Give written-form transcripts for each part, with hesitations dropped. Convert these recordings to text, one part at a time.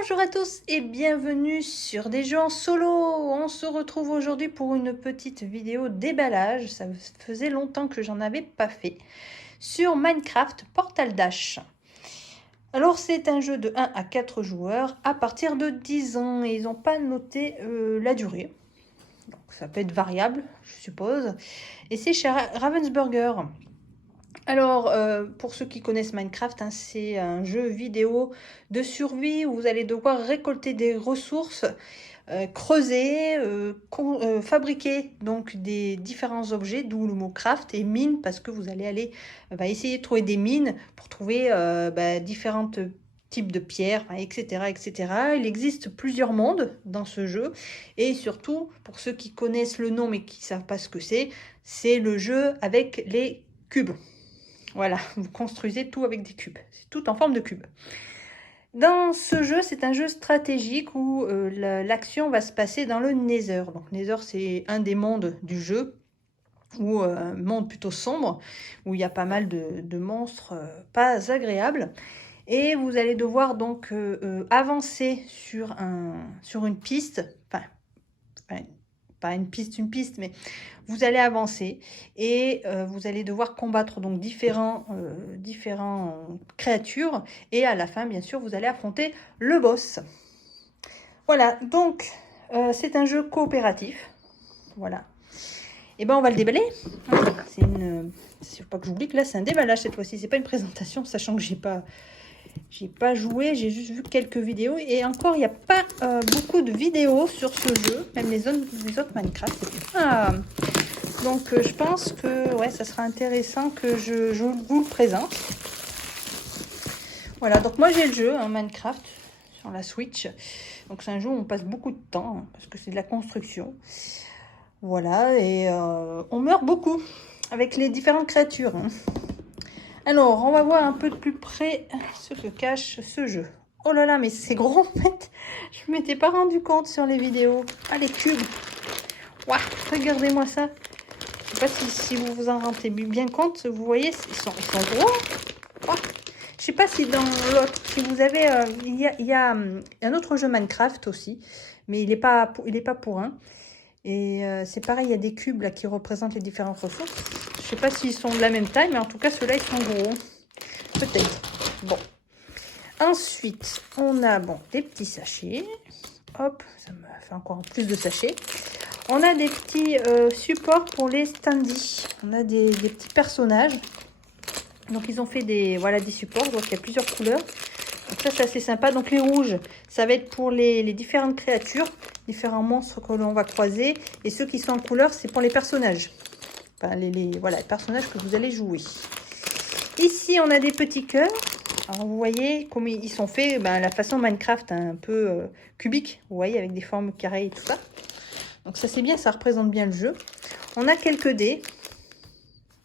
Bonjour à tous et bienvenue sur des jeux en solo. On se retrouve aujourd'hui pour une petite vidéo déballage. Ça faisait longtemps que j'en avais pas fait. Sur Minecraft Portal Dash. Alors c'est un jeu de 1 à 4 joueurs à partir de 10 ans. Et ils n'ont pas noté la durée. Donc ça peut être variable, je suppose. Et c'est chez Ravensburger. Alors, pour ceux qui connaissent Minecraft, hein, c'est un jeu vidéo de survie où vous allez devoir récolter des ressources, creuser, fabriquer donc des différents objets, d'où le mot craft, et mine parce que vous allez essayer de trouver des mines pour trouver différents types de pierres, etc., etc. Il existe plusieurs mondes dans ce jeu, et surtout, pour ceux qui connaissent le nom mais qui ne savent pas ce que c'est le jeu avec les cubes. Voilà, vous construisez tout avec des cubes. C'est tout en forme de cube. Dans ce jeu, c'est un jeu stratégique où l'action va se passer dans le Nether. Donc Nether, c'est un des mondes du jeu, ou un monde plutôt sombre, où il y a pas mal de monstres pas agréables. Et vous allez devoir donc avancer sur une piste, enfin, pas une piste, mais vous allez avancer et vous allez devoir combattre donc différents créatures, et à la fin, bien sûr, vous allez affronter le boss. Voilà, donc c'est un jeu coopératif. Voilà. Et ben on va le déballer. C'est une... Faut pas que j'oublie que là c'est un déballage cette fois-ci, c'est pas une présentation, sachant que j'ai pas joué, j'ai juste vu quelques vidéos, et encore il n'y a pas beaucoup de vidéos sur ce jeu, même les autres Minecraft. Donc je pense que ouais, ça sera intéressant que je vous le présente. Voilà, donc moi j'ai le jeu, hein, Minecraft, sur la Switch. Donc c'est un jeu où on passe beaucoup de temps, hein, parce que c'est de la construction. Voilà, et on meurt beaucoup avec les différentes créatures. Hein. Alors, on va voir un peu de plus près ce que cache ce jeu. Oh là là, mais c'est gros en fait. Je ne m'étais pas rendu compte sur les vidéos. Ah, les cubes. Waouh, regardez-moi ça. Je ne sais pas si vous vous en rendez bien compte. Vous voyez, ils sont gros. Waouh. Je ne sais pas si dans l'autre, si vous avez... il y a un autre jeu Minecraft aussi, mais il n'est pas pour un. Et c'est pareil, il y a des cubes là qui représentent les différentes ressources. Je sais pas s'ils sont de la même taille, mais en tout cas, ceux-là, ils sont gros. Peut-être. Bon. Ensuite, on a des petits sachets. Hop, ça me fait encore plus de sachets. On a des petits supports pour les standees. On a des petits personnages. Donc, ils ont fait des supports. Donc, il y a plusieurs couleurs. Donc, ça, c'est assez sympa. Donc, les rouges, ça va être pour les différentes créatures, différents monstres que l'on va croiser. Et ceux qui sont en couleur, c'est pour les personnages. Enfin, les personnages que vous allez jouer. Ici, on a des petits cœurs. Alors, vous voyez comment ils sont faits, la façon Minecraft, un peu cubique. Vous voyez, avec des formes carrées et tout ça. Donc, ça, c'est bien, ça représente bien le jeu. On a quelques dés.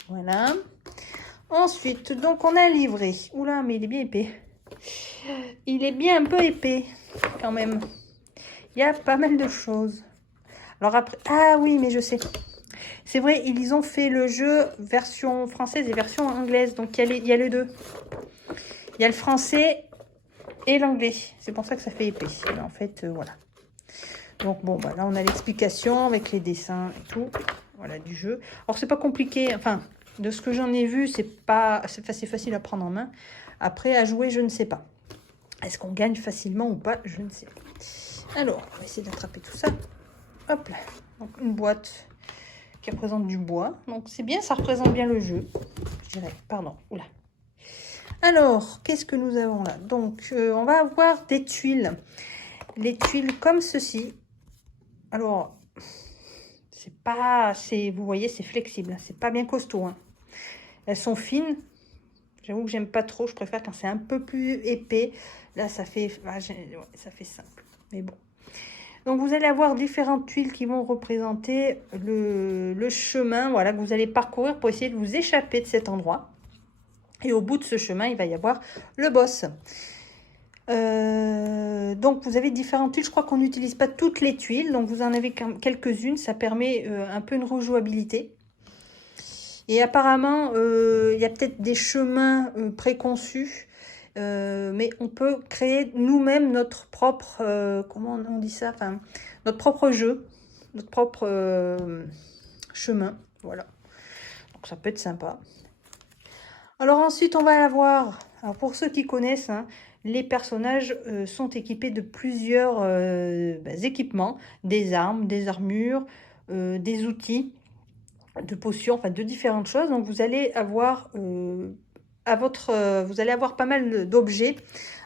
Voilà. Ensuite, donc, on a un livret. Oula, mais il est bien épais. Il est bien un peu épais, quand même. Il y a pas mal de choses. Alors après... Ah oui, mais je sais. C'est vrai, ils ont fait le jeu version française et version anglaise. Donc, il y a les deux. Il y a le français et l'anglais. C'est pour ça que ça fait épais. Mais en fait, voilà. Donc, là, on a l'explication avec les dessins et tout. Voilà, du jeu. Alors, c'est pas compliqué. Enfin, de ce que j'en ai vu, c'est facile à prendre en main. Après, à jouer, je ne sais pas. Est-ce qu'on gagne facilement ou pas? Je ne sais pas. Alors, on va essayer d'attraper tout ça. Hop là. Donc, une boîte qui représente du bois. Donc, c'est bien, ça représente bien le jeu. Je dirais, pardon. Oula. Alors, qu'est-ce que nous avons là? Donc, on va avoir des tuiles. Les tuiles comme ceci. Alors, vous voyez, c'est flexible. C'est pas bien costaud. Hein. Elles sont fines. J'avoue que j'aime pas trop. Je préfère quand c'est un peu plus épais. Là, ça fait simple. Mais bon. Donc, vous allez avoir différentes tuiles qui vont représenter le chemin, voilà, que vous allez parcourir pour essayer de vous échapper de cet endroit. Et au bout de ce chemin, il va y avoir le boss. Donc, vous avez différentes tuiles. Je crois qu'on n'utilise pas toutes les tuiles. Donc, vous en avez quelques-unes. Ça permet un peu une rejouabilité. Et apparemment, il y a peut-être des chemins préconçus. mais on peut créer nous-mêmes notre propre, comment on dit ça, enfin, notre propre jeu, notre propre chemin, voilà. Donc ça peut être sympa. Alors ensuite, on va avoir, alors pour ceux qui connaissent, hein, les personnages sont équipés de plusieurs équipements, des armes, des armures, des outils, de potions, enfin de différentes choses. Donc vous allez avoir vous allez avoir pas mal d'objets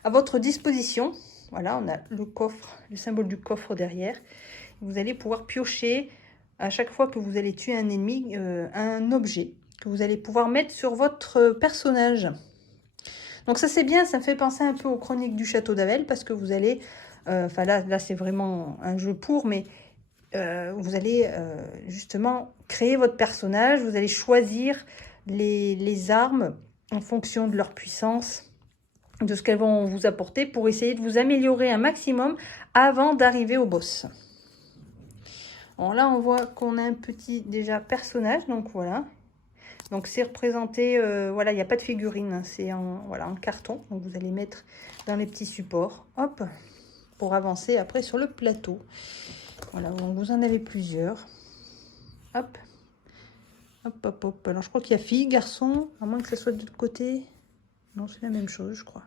à votre disposition. Voilà, on a le coffre, le symbole du coffre derrière. Vous allez pouvoir piocher à chaque fois que vous allez tuer un ennemi un objet que vous allez pouvoir mettre sur votre personnage. Donc ça c'est bien, ça me fait penser un peu aux Chroniques du Château d'Avel parce que vous allez, enfin là c'est vraiment un jeu pour, mais vous allez justement créer votre personnage, vous allez choisir les armes en fonction de leur puissance, de ce qu'elles vont vous apporter pour essayer de vous améliorer un maximum avant d'arriver au boss. Alors là on voit qu'on a un petit déjà personnage, donc voilà. Donc c'est représenté, voilà, il n'y a pas de figurine, hein, c'est voilà, en carton. Donc vous allez mettre dans les petits supports, hop, pour avancer après sur le plateau. Voilà, donc vous en avez plusieurs. Hop, hop, hop, hop. Alors je crois qu'il y a fille, garçon, à moins que ça soit de l'autre côté. Non, c'est la même chose, je crois.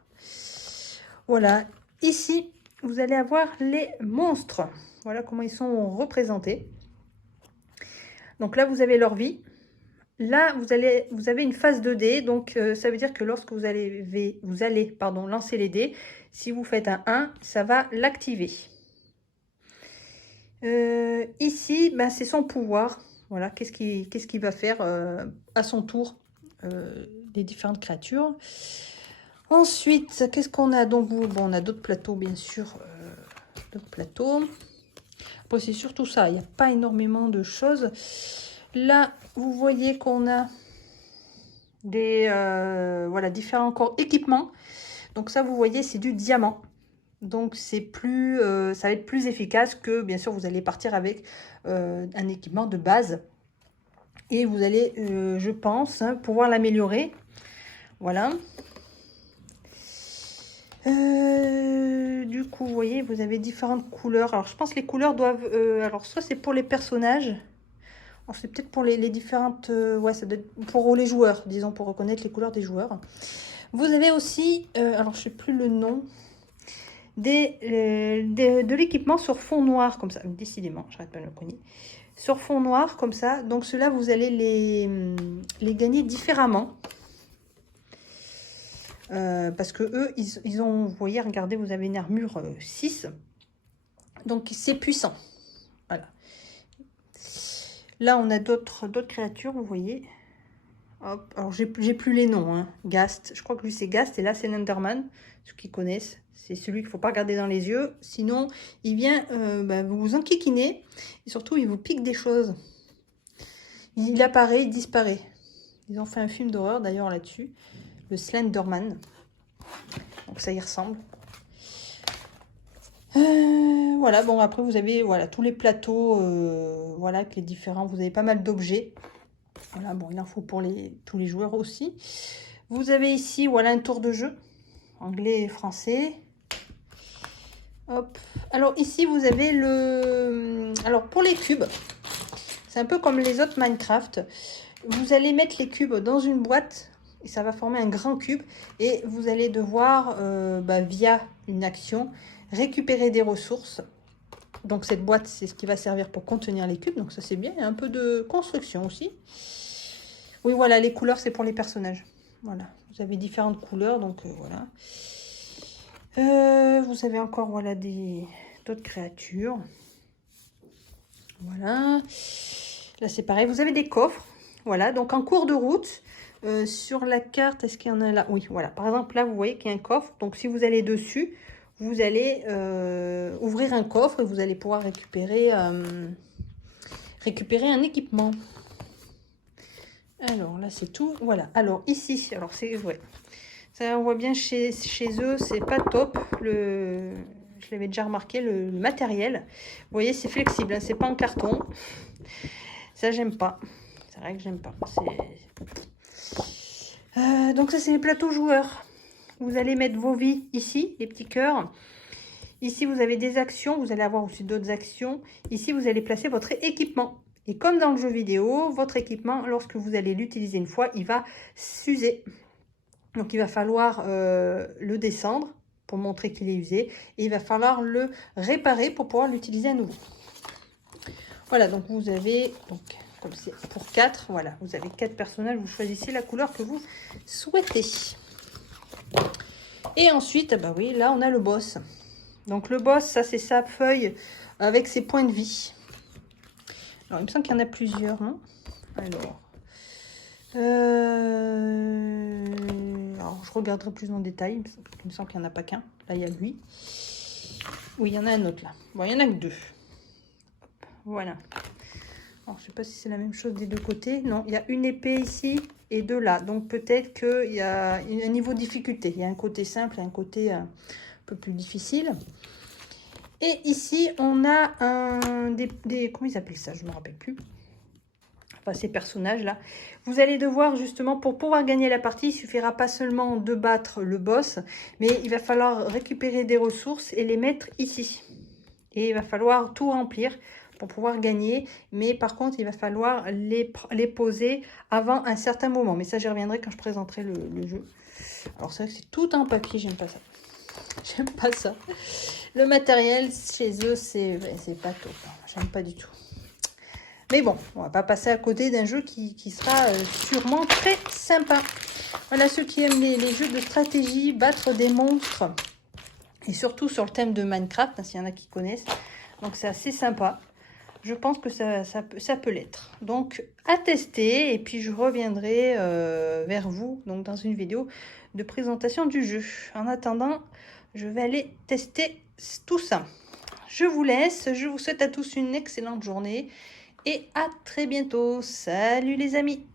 Voilà, ici, vous allez avoir les monstres. Voilà comment ils sont représentés. Donc là, vous avez leur vie. Là, vous avez une phase 2D, donc ça veut dire que lorsque vous allez lancer les dés, si vous faites un 1, ça va l'activer. Ici, ben, c'est son pouvoir. Voilà, qu'est-ce qu'il va faire à son tour, les différentes créatures. Ensuite, qu'est-ce qu'on a? Donc, bon, on a d'autres plateaux, bien sûr, d'autres plateaux. Après, c'est surtout ça, il n'y a pas énormément de choses. Là, vous voyez qu'on a des voilà, différents encore équipements. Donc ça, vous voyez, c'est du diamant. Donc c'est plus, ça va être plus efficace que, bien sûr, vous allez partir avec un équipement de base. Et vous allez, je pense, hein, pouvoir l'améliorer. Voilà. Du coup, vous voyez, vous avez différentes couleurs. Alors, je pense que les couleurs doivent... alors, soit c'est pour les personnages. C'est peut-être pour les différentes... ouais, ça doit être pour les joueurs, disons, pour reconnaître les couleurs des joueurs. Vous avez aussi... alors, je ne sais plus le nom. De l'équipement sur fond noir, comme ça. Décidément, j'arrête pas de le cogner. Sur fond noir, comme ça. Donc, ceux-là, vous allez les gagner différemment. Parce que eux, ils ont, vous voyez, regardez, vous avez une armure 6. Donc, c'est puissant. Voilà. Là, on a d'autres créatures, vous voyez. Hop. Alors, j'ai plus les noms. Hein. Ghast, je crois que lui, c'est Ghast. Et là, c'est l'Enderman. Ceux qui connaissent, c'est celui qu'il ne faut pas regarder dans les yeux. Sinon, il vient vous enquiquiner. Et surtout, il vous pique des choses. Il apparaît, il disparaît. Ils ont fait un film d'horreur, d'ailleurs, là-dessus. Le Slenderman. Donc ça y ressemble. Voilà, bon après vous avez voilà tous les plateaux, voilà, avec les différents, vous avez pas mal d'objets. Voilà, bon il en faut pour tous les joueurs aussi. Vous avez ici voilà un tour de jeu, anglais et français. Hop. Alors ici vous avez alors pour les cubes, c'est un peu comme les autres Minecraft. Vous allez mettre les cubes dans une boîte. Et ça va former un grand cube et vous allez devoir, via une action, récupérer des ressources. Donc cette boîte, c'est ce qui va servir pour contenir les cubes. Donc ça c'est bien, il y a un peu de construction aussi. Oui voilà, les couleurs c'est pour les personnages. Voilà, vous avez différentes couleurs, donc voilà. Vous avez encore voilà d'autres créatures. Voilà. Là c'est pareil, vous avez des coffres. Voilà, donc en cours de route... sur la carte, est-ce qu'il y en a là? Oui, voilà. Par exemple, là, vous voyez qu'il y a un coffre. Donc, si vous allez dessus, vous allez ouvrir un coffre et vous allez pouvoir récupérer un équipement. Alors, là, c'est tout. Voilà. Alors, ici, alors c'est vrai. Ça, on voit bien chez eux, c'est pas top. Je l'avais déjà remarqué, le matériel. Vous voyez, c'est flexible, hein, c'est pas en carton. Ça, j'aime pas. C'est vrai que j'aime pas. Donc ça c'est les plateaux joueurs. vous allez mettre vos vies ici, les petits cœurs. Ici, vous avez des actions. Vous allez avoir aussi d'autres actions. Ici, vous allez placer votre équipement. Et comme dans le jeu vidéo, votre équipement, lorsque vous allez l'utiliser une fois, il va s'user. Donc, il va falloir le descendre pour montrer qu'il est usé. Et il va falloir le réparer pour pouvoir l'utiliser à nouveau. Voilà, donc vous avez, donc, comme c'est pour 4, voilà, vous avez 4 personnages. Vous choisissez la couleur que vous souhaitez. Et ensuite, bah oui, là, on a le boss. Donc, le boss, ça, c'est sa feuille avec ses points de vie. Alors, il me semble qu'il y en a plusieurs. Hein. Alors, je regarderai plus en détail. Il me semble qu'il n'y en a pas qu'un. Là, il y a lui. Oui, il y en a un autre, là. Bon, il n'y en a que 2. Hop, voilà. Alors, je ne sais pas si c'est la même chose des deux côtés. Non, il y a une épée ici et 2 là. Donc, peut-être qu'il y a un niveau de difficulté. Il y a un côté simple et un côté un peu plus difficile. Et ici, on a comment ils appellent ça? Je ne me rappelle plus. Enfin, ces personnages-là. Vous allez devoir, justement, pour pouvoir gagner la partie, il ne suffira pas seulement de battre le boss, mais il va falloir récupérer des ressources et les mettre ici. Et il va falloir tout remplir pour pouvoir gagner. Mais par contre, il va falloir les poser avant un certain moment. Mais ça, j'y reviendrai quand je présenterai le jeu. Alors, c'est vrai que c'est tout en papier, j'aime pas ça. J'aime pas ça. Le matériel, chez eux, c'est pas top. J'aime pas du tout. Mais bon, on va pas passer à côté d'un jeu qui sera sûrement très sympa. Voilà, ceux qui aiment les jeux de stratégie, battre des monstres. Et surtout sur le thème de Minecraft, hein, s'il y en a qui connaissent. Donc c'est assez sympa. Je pense que ça peut l'être. Donc à tester. Et puis je reviendrai vers vous donc dans une vidéo de présentation du jeu. En attendant, je vais aller tester tout ça. Je vous laisse. Je vous souhaite à tous une excellente journée. Et à très bientôt. Salut les amis!